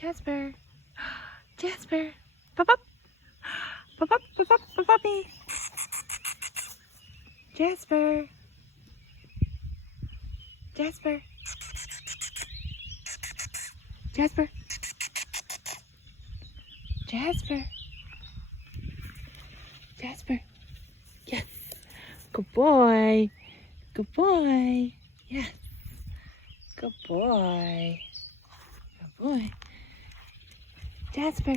Jasper. Jasper. Pop up. Pop up, pop up, pop puppy. Jasper. Jasper. Jasper. Jasper. Jasper. Yes. Good boy. Good boy. Yes. Good boy. Good boy. Jasper.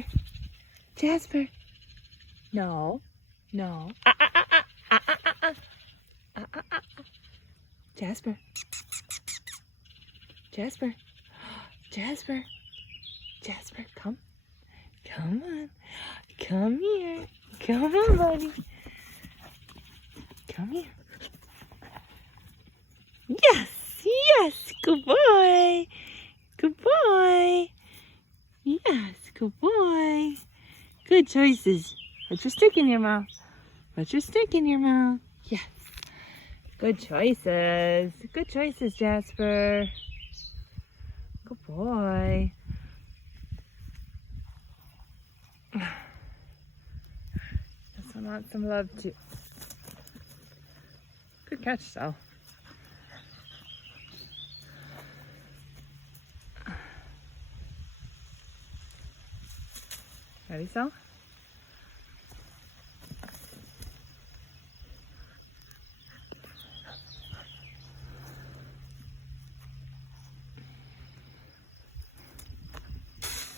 Jasper. No. No. Jasper. Jasper. Jasper. Jasper, come. Come on. Come here. Come on, buddy. Come here. Yes. Yes. Good boy. Good boy. Yes. Good boy. Good choices. Put your stick in your mouth. Put your stick in your mouth. Yes. Good choices. Good choices, Jasper. Good boy. This one wants some love too. Good catch, Stella. Ready, Stella?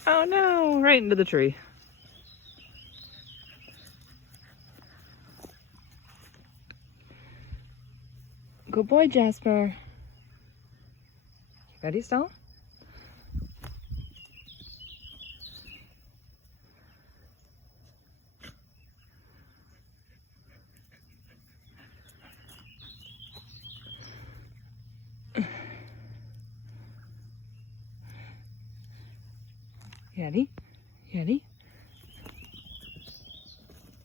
Oh no, right into the tree. Good boy, Jasper. Ready, Stella? Ready? Ready?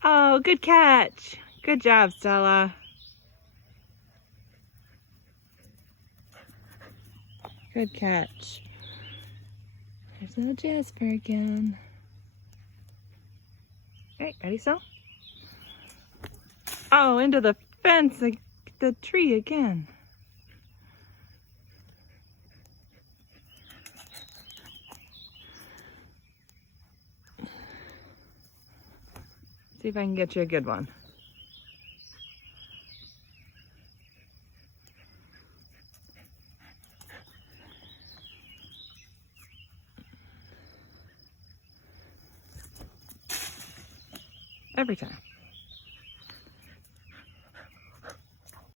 Oh, good catch. Good job, Stella. Good catch. There's no Jasper again. Hey, ready, Stella? Oh, into the fence, the tree again. See if I can get you a good one. Every time.